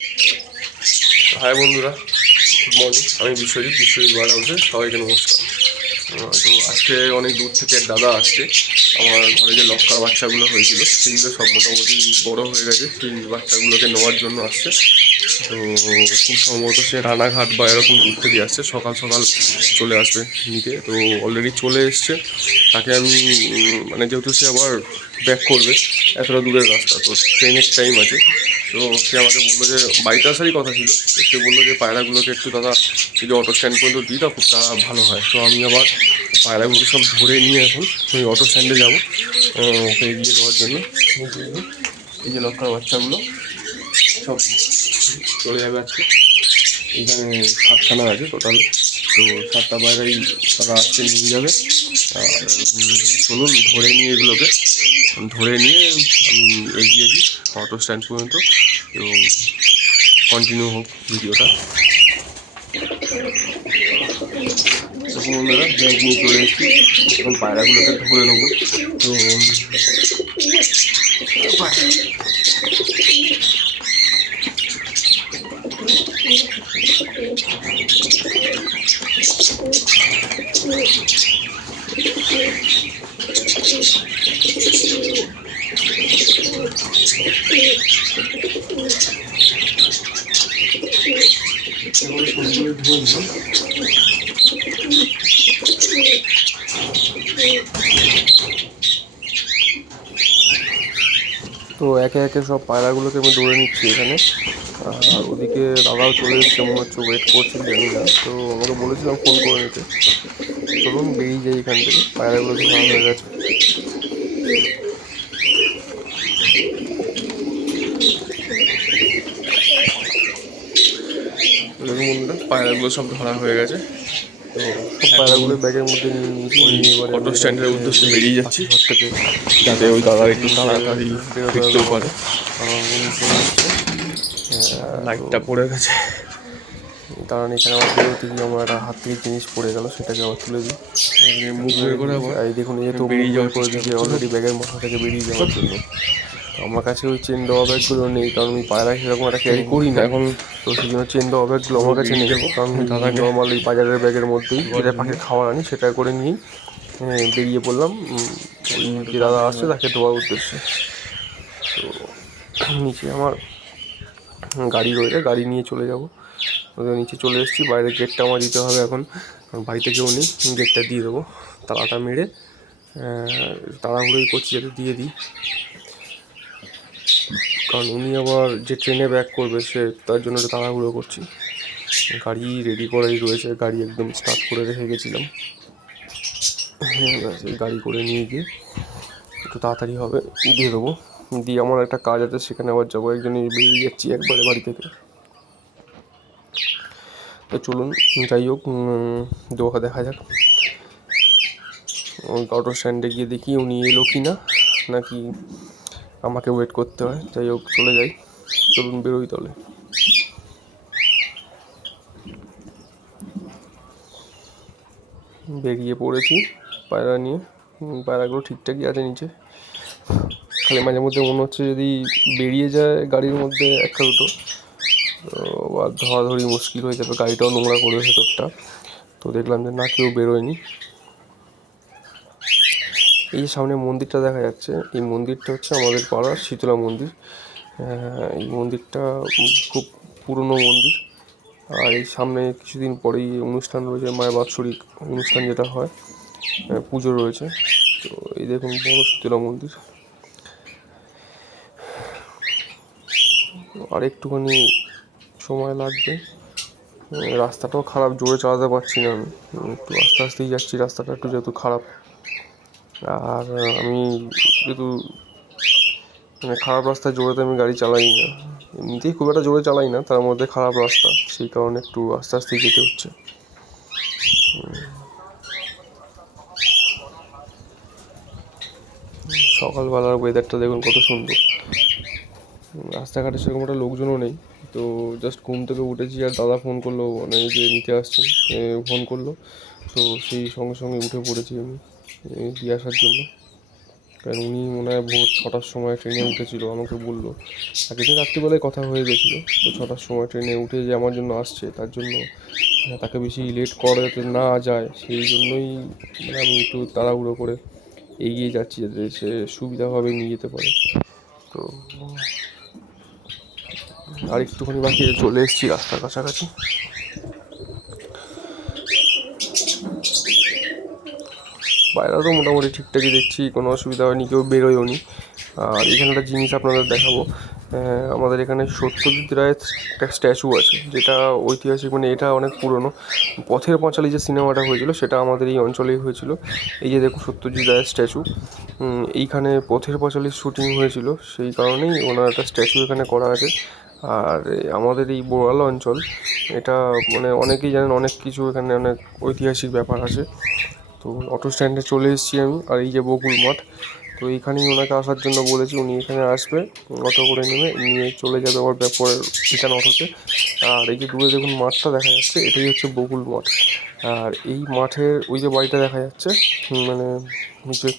High বন্ধুরা, good morning. আমি বিশ্বজিৎ বার হাউসে সবাইকে নমস্কার। তো আজকে অনেক দূর থেকে এক দাদা আসছে। আমার ঘরে যে লক্কা বাচ্চাগুলো হয়েছিল সেগুলো সব মোটামুটি বড় হয়ে গেছে, সেই বাচ্চাগুলোকে নেওয়ার জন্য আসছে। তো খুব সম্ভবত সে রানাঘাট বা এরকম দূর থেকে আসছে, সকাল সকাল চলে আসবে নিতে। তো অলরেডি চলে এসছে। তাকে আমি মানে যেহেতু সে আবার ব্যাক করবে, এতটা দূরের রাস্তা, তো ট্রেনের টাইম আছে। তো সে আমাকে বললো যে বাড়িতে আসারই কথা ছিল। তো সে বললো যে পায়রাগুলোকে একটু দাদা যদি অটো স্ট্যান্ড পর্যন্ত দিই তা খুব ভালো হয়। তো আমি আবার পায়রাগুলো সব ধরে নিয়ে এখন ওই অটো স্ট্যান্ডে যাবো ওকে এগিয়ে দেওয়ার জন্য। এই যে লক্ষার বাচ্চাগুলো সব চলে যাবে আজকে। এখানে 7খানা আছে টোটাল। তো 7টা পায়রাই তারা আজকে নিয়ে যাবে। আর চলুন ধরে নিয়ে এগুলোকে ধরে নিয়ে আমি এগিয়ে দিই অটো স্ট্যান্ড পর্যন্ত এবং কন্টিনিউ হোক ভিডিওটা। দেখুন বন্ধুরা, ব্যাগ নিয়ে চলে এসেছি, এখন পায়রাগুলোকে ধরে নেবো। তো তো একে একে সব পায়রাগুলোকে আমি দৌড়ে নিচ্ছি এখানে। আর ওদিকে দাদাও চলে এসছে, মনে হচ্ছে ওয়েট করছিল, জানি না। তো আমাকে বলেছিলাম ফোন করে নিতে। চলুন বেরিয়ে যাই এখান থেকে, পায়রাগুলো ধরা হয়ে গেছে। দেখুন বন্ধুরা, পায়রাগুলো সব ধরা হয়ে গেছে। তো পায়রাগুলো ব্যাগের মধ্যে নিয়ে নিয়েছি, নিয়ে এবারে অটো স্ট্যান্ডের উদ্দেশ্যে বেরিয়ে যাচ্ছি, যাতে ওই দাদা একটু তাড়াতাড়ি ফিরতেও পারে। উনি চলে এসছে, লাইটটা পড়ে গেছে। কারণ এখানে আমার বেরোতে গিয়ে আমার একটা হাত থেকে জিনিস পড়ে গেল, সেটাকে আবার তুলে দিই। মুখ বের করে আবার এই দেখুন, এই তো মুখ বের করে দিয়েছে অলরেডি ব্যাগের মাথা থেকে বেরিয়ে যাওয়ার জন্য। তো আমার কাছে ওই চেন দেওয়া ব্যাগগুলো নেই, কারণ আমি পায়রা সেরকম একটা ক্যারি করি না এখন। তো সেই জন্য চেন দেওয়া ব্যাগগুলো আমার কাছে নেই, কারণ নর্মাল এই বাজারের ব্যাগের মধ্যেই যেটা পাখির খাওয়ার আনি সেটা করে নিয়েই বেরিয়ে পড়লাম ওই যে দাদা আসছে তাকে দেওয়ার উদ্দেশ্যে। তো নিচে আমার গাড়ি রয়েছে, গাড়ি নিয়ে চলে যাব। নিচে চলে এসেছি, বাইরে গেটটা আমার দিতে হবে এখন, কারণ বাড়িতে কেউ নেই। গেটটা দিয়ে দেবো, তালাটা মেরে তাড়াহুড়োই করছি যাতে দিয়ে দিই, কারণ উনি আবার যে ট্রেনে ব্যাক করবে সে তার জন্য একটু তাড়াহুড়ো করছি। গাড়ি রেডি করাই রয়েছে, গাড়ি একদম স্টার্ট করে রেখে গেছিলাম। এই গাড়ি করে নিয়ে গিয়ে একটু তাড়াতাড়ি হবে, দিয়ে দেবো। দিয়ে আমার একটা কাজ আছে, সেখানে আবার যাবো। একজনই বেরিয়ে যাচ্ছি একবারে বাড়ি থেকে। তো চলুন, যাই হোক, দোকা দেখা যাক। ওই অটো স্ট্যান্ডে গিয়ে দেখি উনি এলো কি না, নাকি আমাকে ওয়েট করতে হয়। যাই হোক, চলে যাই। চলুন বেরোই তাহলে। বেরিয়ে পড়েছি পায়রা নিয়ে। পায়রাগুলো ঠিকঠাকই আছে নিচে, খালি মাঝে মধ্যে মনে হচ্ছে যদি বেরিয়ে যায় গাড়ির মধ্যে একটা দুটো, তো আবার ধরাধরি মুশকিল হয়ে যাবে, গাড়িটাও নোংরা করবে ভেতরটা। তো দেখলাম যে না, কেউ বেরোয়নি। এই যে সামনে মন্দিরটা দেখা যাচ্ছে, এই মন্দিরটা হচ্ছে আমাদের পাড়ার শীতলা মন্দির। এই মন্দিরটা খুব পুরনো মন্দির। আর এই সামনে কিছুদিন পরেই অনুষ্ঠান রয়েছে, মায়ের বাৎসরিক অনুষ্ঠান যেটা হয়, পুজো রয়েছে। তো এই দেখুন বড় শীতলা মন্দির। আর একটুখানি সময় লাগবে, রাস্তাটাও খারাপ, জোরে চালাতে পারছি না আমি, একটু আস্তে আস্তেই যাচ্ছি, রাস্তাটা একটু যেহেতু খারাপ। আর আমি যেহেতু মানে খারাপ রাস্তায় জোরেতে আমি গাড়ি চালাই না, এমনিতেই খুব একটা জোরে চালাই না, তার মধ্যে খারাপ রাস্তা, সেই কারণে একটু আস্তে আস্তেই যেতে হচ্ছে। সকালবেলার ওয়েদারটা দেখুন কত সুন্দর, রাস্তাঘাটে সেরকম একটা লোকজনও নেই। তো জাস্ট ঘুম থেকে উঠেছি, আর দাদা ফোন করলো, মানে যে নিতে আসছেন ফোন করলো। তো সেই সঙ্গে সঙ্গে উঠে পড়েছি আমি দিয়ে আসার জন্য। কারণ উনি মনে হয় ভোর 6টার সময় ট্রেনে উঠেছিল, আমাকে বললো। আগের দিন রাত্রিবেলায় কথা হয়ে গেছিলো, তো 6টার সময় ট্রেনে উঠে যে আমার জন্য আসছে, তার জন্য তাকে বেশি লেট করাতে না যায় সেই জন্যই মানে আমি একটু তাড়াহুড়ো করে এগিয়ে যাচ্ছি যাতে সে সুবিধাভাবে নিয়ে যেতে পারে। তো আর একটুখানি বাকি চলে এসেছি রাস্তার কাছাকাছি। বাইরেও তো মোটামুটি ঠিকঠাকই দেখছি, কোনো অসুবিধা হয়নি, কেউ বেরোয়ও নি। আর এখানে একটা জিনিস আপনাদের দেখাবো, আমাদের এখানে সত্যজিৎ রায়ের একটা স্ট্যাচু আছে, যেটা ঐতিহাসিক, মানে এটা অনেক পুরনো। পথের পাঁচালী যে সিনেমাটা হয়েছিল সেটা আমাদের এই অঞ্চলেই হয়েছিল। এই যে দেখুন সত্যজিৎ রায়ের স্ট্যাচু, এইখানে পথের পাঁচালীর শ্যুটিং হয়েছিল, সেই কারণেই ওনার একটা স্ট্যাচু এখানে করা আছে। আর আমাদের এই বোড়াল অঞ্চল, এটা মানে অনেকেই জানেন, অনেক কিছু এখানে অনেক ঐতিহাসিক ব্যাপার আছে। তো অটো স্ট্যান্ডে চলে এসেছি আমি, আর এই যে বকুল মাঠ, তো এইখানেই ওনাকে আসার জন্য বলেছি, উনি এখানে আসবে, অটো করে নিয়ে চলে যাবে আবার ব্যাপারের রিটার্ন অটোতে। আর এই যে দূরে দেখুন মাঠটা দেখা যাচ্ছে, এটাই হচ্ছে বকুল মাঠ। আর এই মাঠের ওই যে বাড়িটা দেখা যাচ্ছে, মানে যে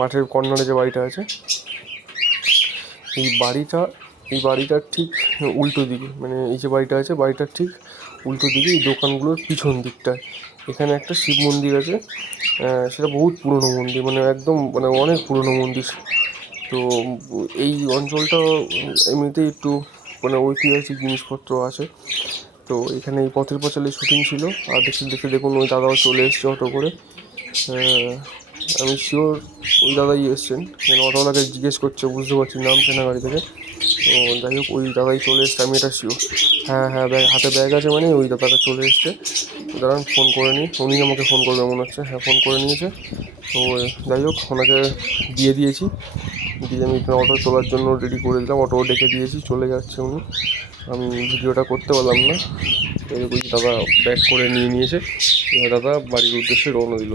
মাঠের কর্নারে যে বাড়িটা আছে, এই বাড়িটা এই বাড়িটার ঠিক উল্টো দিকে, মানে এই যে বাড়িটা আছে বাড়িটার ঠিক উল্টো দিকে, এই দোকানগুলোর পিছন দিকটায় এখানে একটা শিব মন্দির আছে। সেটা বহুত পুরনো মন্দির, মানে একদম মানে অনেক পুরনো মন্দির। তো এই অঞ্চলটা এমনিতেই একটু মানে ঐতিহাসিক জিনিসপত্র আছে। তো এখানে এই পথের পাঁচালী শুটিং ছিল। আর দেখতে দেখতে দেখুন ওই দাদাও চলে এসছে অটো করে। আমি শিওর ওই দাদাই এসছেন, যেন অটোওয়ালাকে জিজ্ঞেস করছে, বুঝতে পারছি নামছে না গাড়ি থেকে। তো যাই হোক ওই দাদাই চলে এসছে, আমি এটা শিওর। হ্যাঁ হ্যাঁ, ব্যাগ হাতে ব্যাগ আছে মানে ওই দাদাটা চলে এসছে। দাঁড়ান ফোন করে নিই, উনি আমাকে ফোন করবে মনে হচ্ছে। হ্যাঁ, ফোন করে নিয়েছে। তো যাই হোক ওনাকে দিয়ে দিয়েছি, দিয়ে আমি অটো তোলার জন্য রেডি করে দিলাম, অটো ডেকে দিয়েছি, চলে যাচ্ছে উনি। আমি ভিডিওটা করতে পারলাম না। ওই দাদা ব্যাক করে নিয়েছে, এবার দাদা বাড়ির উদ্দেশ্যে রওনা দিল।